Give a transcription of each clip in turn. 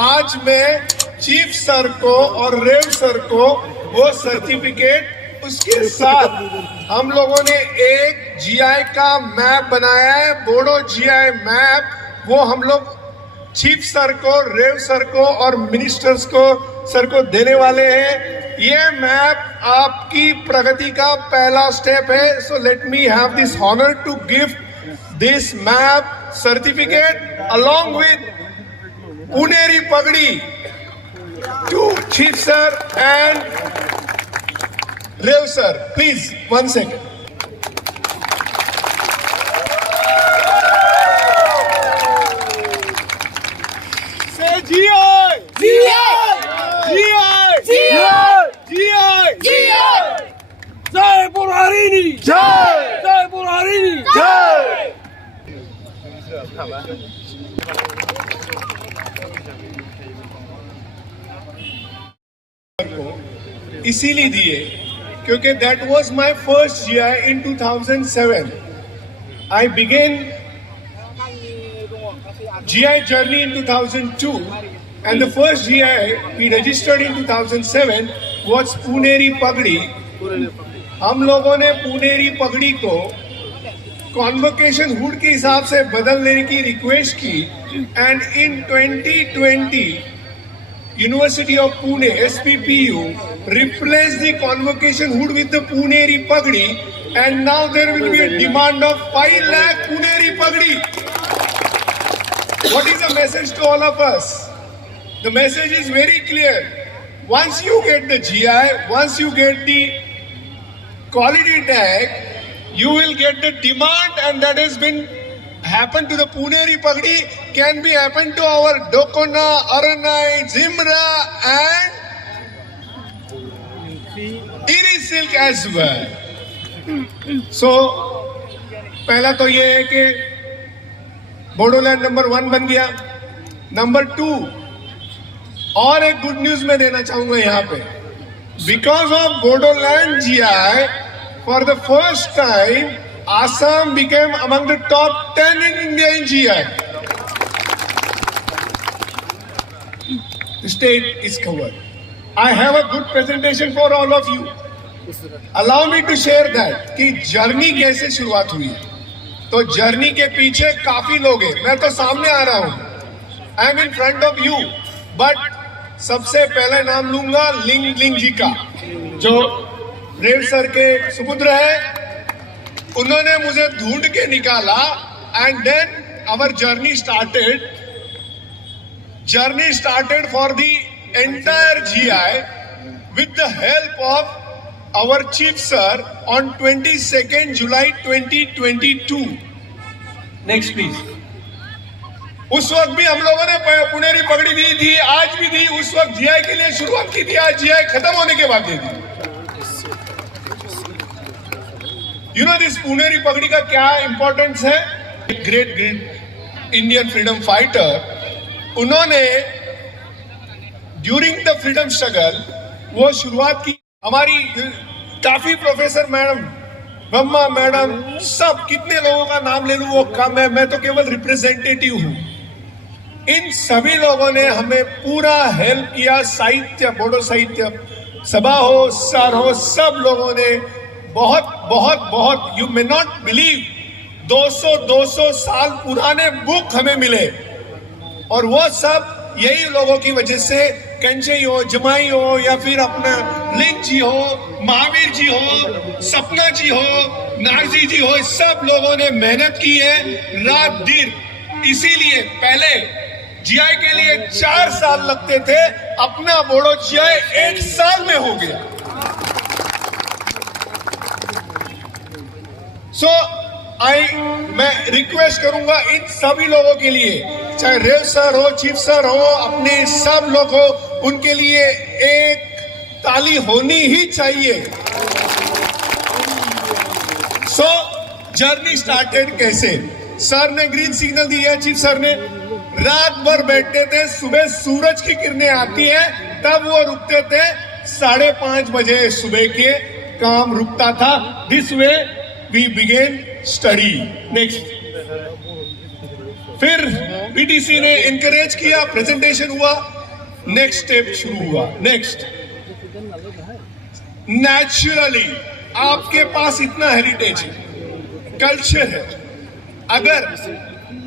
आज मैं chief sir को और रेव सर को वो सर्टिफिकेट, उसके साथ हम लोगों ने एक जीआई का मैप बनाया है, बोडो जीआई मैप। वो हम लोग चीफ सर को, रेव सर को और मिनिस्टर्स को, सर को देने वाले हैं। ये मैप आपकी प्रगति का पहला स्टेप है। So let me have this honour to give this map certificate along with Puneri Pagdi to Chief Sir and Rev Sir. Please, 1 second. Say GI! GI! GI! GI! GI! GI! Jai Burarini! Jai! Jai Burarini! Jai! इसीलिए दिए क्योंकि that was my first GI in 2007. I begin GI journey in 2002 and the first GI we registered in 2007 was Puneri Pagdi. हम लोगों ने पुनेरी पगड़ी को convocation hood के हिसाब से बदलने की रिक्वेस्ट की and in 2020 University of Pune SPPU replaced the convocation hood with the Puneri Pagdi, and now there will be a demand of 5 lakh Puneri Pagdi. What is the message to all of us? The message is very clear. Once you get the GI, once you get the quality tag, you will get the demand, and that has been happened to the Puneri Pagdi, can be happened to our Dokona, Aranai, Zimra and Iri Silk as well. So, पहला तो ये है कि Bodoland number 1 बन गया. Number 2, और एक good news मैं देना चाहूंगा यहाँ पे. Because of Bodoland GI, for the first time Assam became among the top 10 in India in GI. The state is covered. I have a good presentation for all of you. Allow me to share that कि journey कैसे शुरुआत हुई. तो journey के पीछे काफी लोग हैं. मैं तो सामने आ रहा हूं. I am in front of you. But सबसे पहले नाम लूंगा लिंग जी का, जो रेव सर के सुपुत्र है. उन्होंने मुझे ढूंढ के निकाला and then our journey started for the entire GI with the help of our chief sir on 22 July 2022. Next please. उस वक्त भी हम लोगों ने पुनेरी पगड़ी दी थी, आज भी दी. उस वक्त GI के लिए शुरुआत की थी, आज GI खत्म होने के बाद दे दी. You know this पुनेरी पगड़ी का क्या इंपॉर्टेंस है? ग्रेट इंडियन फ्रीडम फाइटर, उन्होंने ड्यूरिंग द फ्रीडम स्ट्रगल वो शुरुआत की. हमारी काफी प्रोफेसर मैडम, ब्रह्मा मैडम, सब कितने लोगों का नाम ले लूं वो कम है. मैं तो केवल रिप्रेजेंटेटिव हूं. इन सभी लोगों ने हमें पूरा हेल्प किया. साहित्य, बोडो साहित्य सभा हो, सर हो, सब लोगों ने बहुत बहुत बहुत, यू मे नॉट बिलीव, 200 साल पुराने बुक हमें मिले. और वो सब यही लोगों की वजह से, कंचे हो, जमाई हो, या फिर अपना लिंग जी हो, महावीर जी हो, सपना जी हो, नागजी जी हो, सब लोगों ने मेहनत की है रात दिन. इसीलिए पहले GI के लिए 4 साल लगते थे, अपना बोडो GI 1 साल में हो गया. मैं रिक्वेस्ट करूंगा इन सभी लोगों के लिए, चाहे रेव सर हो, चीफ सर हो, अपने सब लोग हो, उनके लिए एक ताली होनी ही चाहिए. जर्नी स्टार्टेड कैसे? सर ने ग्रीन सिग्नल दिया, चीफ सर ने. रात भर बैठते थे, सुबह सूरज की किरणें आती है तब वो रुकते थे. 5:30 बजे सुबह के काम रुकता था. This way we begin study. Next, फिर बीटीसी ने इनकरेज किया, प्रेजेंटेशन हुआ, नेक्स्ट स्टेप शुरू हुआ। नेक्स्ट, नेचुरली आपके पास इतना हेरिटेज है, कल्चर है, अगर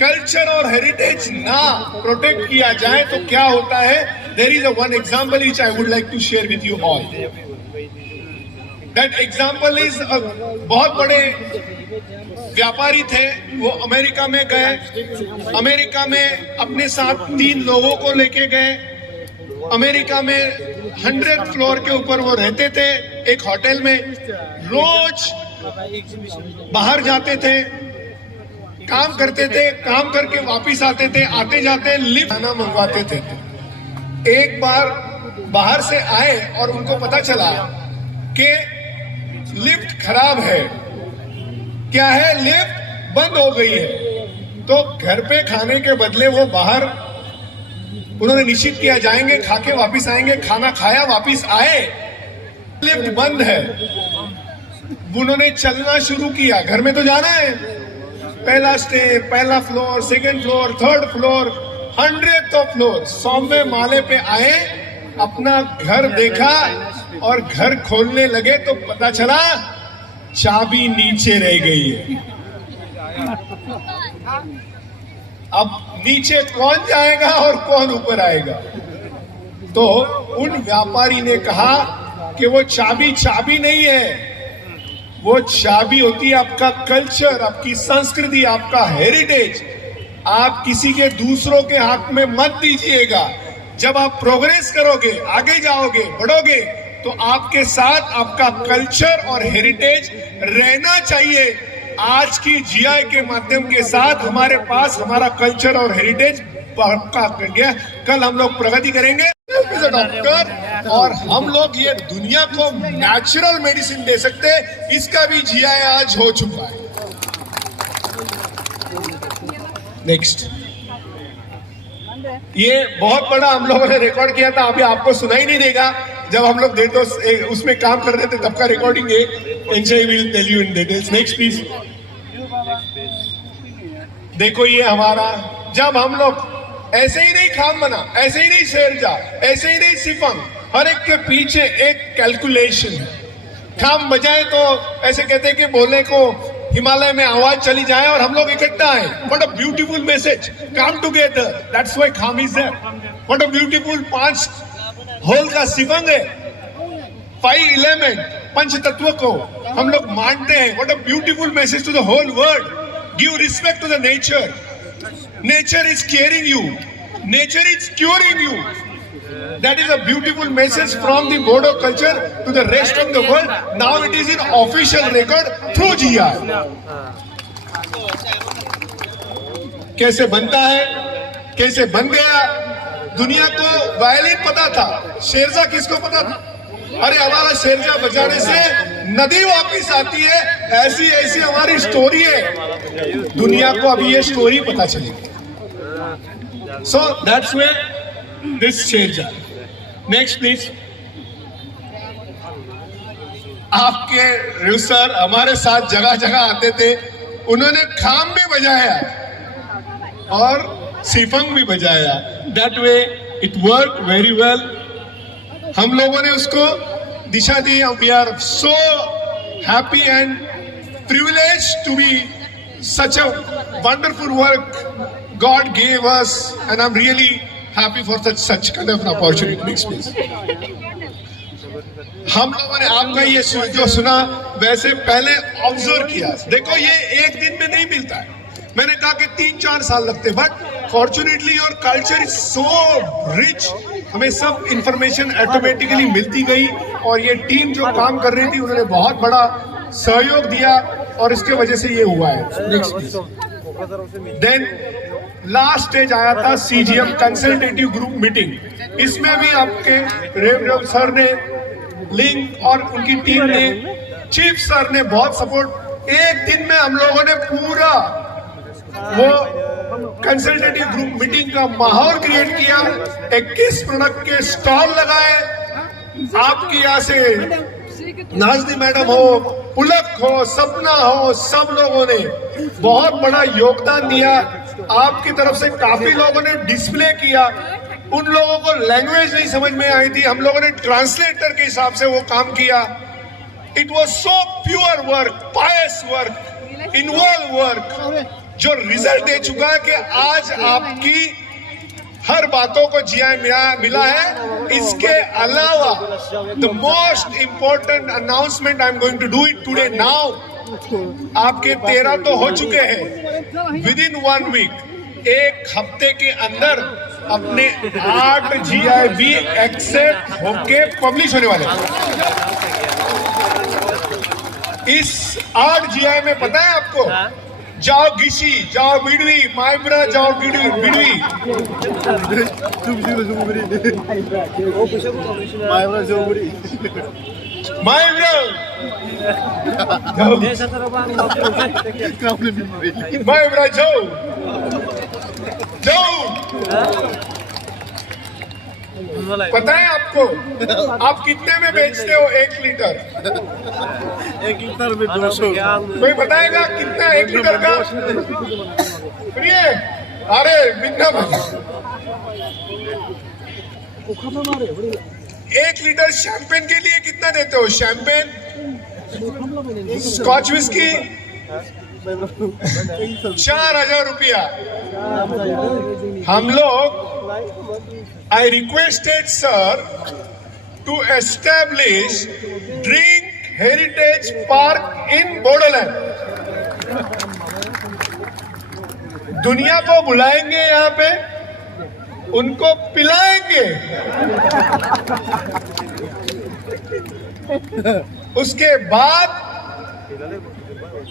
कल्चर और हेरिटेज ना प्रोटेक्ट किया जाए तो क्या होता है? There is a one example which I would like to share with you all. That example is, बहुत बड़े व्यापारी थे, वो अमेरिका में गए, अमेरिका में अपने साथ 3 लोगों को लेके गए, अमेरिका में 100th फ्लोर के ऊपर वो रहते थे एक होटल में, रोज बाहर जाते थे, काम करते थे, काम करके वापिस आते थे, आते जाते लिफ्ट खाना मंगवाते थे। एक बार बाहर से आए और उनको पता चला कि लिफ्ट खराब है। क्या है? लिफ्ट बंद हो गई है। तो घर पे खाने के बदले वो बाहर, उन्होंने निश्चित किया जाएंगे, खा के वापिस आएंगे, खाना खाया, वापिस आए, लिफ्ट बंद है। उन्होंने चलना शुरू किया, घर में तो जाना है, पहला स्टेप, पहला floor, second floor, third floor, 100th floor, 100वें माले पे आए, अपना घर देखा और घर खोलने लगे तो पता चला चाबी नीचे रह गई है। अब नीचे कौन जाएगा और कौन ऊपर आएगा? तो उन व्यापारी ने कहा कि वो चाबी चाबी नहीं है, वो चाबी होती है आपका कल्चर, आपकी संस्कृति, आपका हेरिटेज। आप किसी के दूसरों के हाथ में मत दीजिएगा। जब आप प्रोग्रेस करोगे, आगे जाओगे, बढ़ोगे, तो आपके साथ आपका कल्चर और हेरिटेज रहना चाहिए। आज की जीआई के माध्यम के साथ हमारे पास हमारा कल्चर और हेरिटेज पक्का कर गया। कल हम लोग प्रगति करेंगे डॉक्टर, और हम लोग ये दुनिया को नेचुरल मेडिसिन दे सकते, इसका भी जीआई आज हो चुका है। नेक्स्ट, ये बहुत बड़ा हम लोगों ने रिकॉर्ड किया था, अभी आपको सुनाई नहीं देगा, जब हम लोग डेटो उसमें काम कर रहे थे तब का रिकॉर्डिंग है, enjoy will tell you in details. Next please. देखो ये हमारा, जब हम लोग ऐसे ही नहीं खाम बना, ऐसे ही नहीं शेरजा, ऐसे ही नहीं सिफंग, हर एक के पीछे एक कैलकुलेशन है। खाम बजाए तो ऐसे कहते हैं कि बोले को हिमालय में आवाज चली जाए और हम लोग इकट्ठा आए। What a beautiful message, come together, that's why खाम is there. What a beautiful 5 whole का सिफंग है, 5 एलिमेंट, पंच तत्व को हम लोग मानते हैं। What a beautiful message to the whole world. Give respect to the nature. Nature is caring you. Nature is curing you. That is a beautiful message from the Bodo culture to the rest of the world. Now it is in official record through GI. कैसे बनता है, कैसे बन गया? दुनिया को violin पता था, शेरजा किसको पता था? अरे हमारा शेरजा बजाने से नदी वापिस आती है, ऐसी ऐसी हमारी स्टोरी है। दुनिया को अभी ये स्टोरी पता चलेगी। So that's where this Sherja. Next please. आपके रूसर हमारे साथ जगह जगह आते थे, उन्होंने खाम भी बजाया और सिफंग भी बजाया। That way it worked very well. हम लोगों ने उसको दिशा दी। We are so happy and privileged to be such a wonderful work God gave us, and I'm really happy for such kind of an opportunity. Next please. हम लोगों ने आपका ये जो सुना, वैसे पहले ऑब्जर्व किया। देखो ये एक दिन में नहीं मिलता है, मैंने कहा कि 3-4 साल लगते, but fortunately your culture is so rich, हमें सब इंफॉर्मेशन ऑटोमेटिकली मिलती गई, और ये टीम जो काम कर रही थी उन्होंने बहुत बड़ा सहयोग दिया, और इसके वजह से ये हुआ है। नेक्स्ट। देन लास्ट स्टेज आया था सीजीएम कंसल्टेटिव ग्रुप मीटिंग। इसमें भी आपके रेव सर ने, लिंक और उनकी टीम ने, चीफ सर ने बहुत सपोर्ट। एक दिन में हम लोगों ने पूरा वो कंसल्टेटिव ग्रुप मीटिंग का माहौल क्रिएट किया। 21 प्रोडक्ट के स्टॉल लगाए। आपकी यहाँ से नाज़नी मैडम हो, पुलक हो, सपना हो, सब लोगों ने बहुत बड़ा योगदान दिया। आपकी तरफ से काफी लोगों ने डिस्प्ले किया, उन लोगों को लैंग्वेज नहीं समझ में आई थी, हम लोगों ने ट्रांसलेटर के हिसाब से वो काम किया। It was so pure work, pious work, involve work, जो रिजल्ट दे चुका है कि आज आपकी हर बातों को जीआई मिला है। इसके अलावा the most important announcement I am going to do it today now. आपके 13 तो हो चुके हैं। विद इन 1 वीक, एक हफ्ते के अंदर अपने 8 जीआई भी एक्सेप्ट होके पब्लिश होने वाले हैं। इस 8 जीआई में पता है आपको, जाओ गिशी, जाओ बिडवी, माइब्रा, जाओ बिडवी, माइब्रा, माइब्रा जाओ, जाओ। पता है आपको, आप कितने में बेचते हो 1 लीटर? 1 लीटर में 200। कोई बताएगा कितना 1 लीटर का? प्रिय, अरे बिना 1 लीटर शैंपेन के लिए कितना देते हो? शैंपेन, स्कॉच विस्की 4000 रुपया। हम लोग, I requested sir to establish Drink Heritage Park in Bodoland. दुनिया को बुलाएंगे यहाँ पे, उनको पिलाएंगे, उसके बाद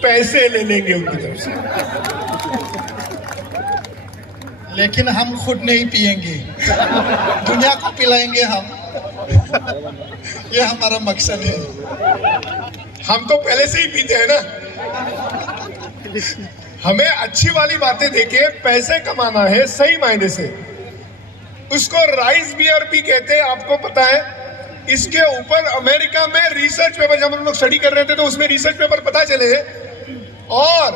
पैसे ले लेंगे उनकी तरफ से। लेकिन हम खुद नहीं पिएंगे, दुनिया को पिलाएंगे हम। ये हमारा मकसद है। हम तो पहले से ही पीते हैं ना। हमें अच्छी वाली बातें देके पैसे कमाना है सही मायने से। उसको राइस बियर भी कहते हैं, आपको पता है। इसके ऊपर अमेरिका में रिसर्च पेपर, जब हम लोग स्टडी कर रहे थे तो उसमें रिसर्च पेपर पता चले। और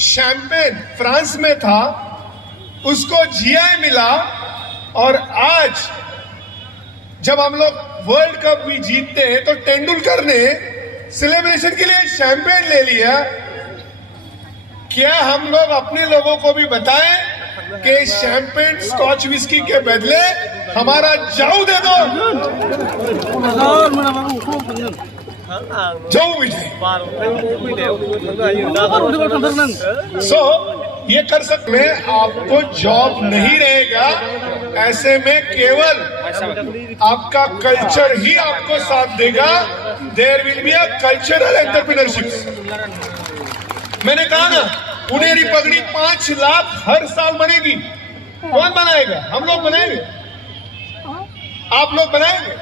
शैंपेन फ्रांस में था, उसको जीआई मिला। और आज जब हम लोग वर्ल्ड कप भी जीतते हैं तो तेंदुलकर ने सेलिब्रेशन के लिए शैंपेन ले लिया। क्या हम लोग अपने लोगों को भी बताएं कि शैंपेन स्कॉच विस्की के बदले हमारा जाऊ दे दो? जाऊ मिठाई। सो ये कर सकते हैं, आपको जॉब नहीं रहेगा। ऐसे में केवल आपका कल्चर ही आपको साथ देगा। There will be a cultural entrepreneurship. मैंने कहा ना, पुनेरी पगड़ी 5 लाख हर साल बनेगी। कौन बनाएगा? हम लोग बनाएंगे, आप लोग बनाएंगे।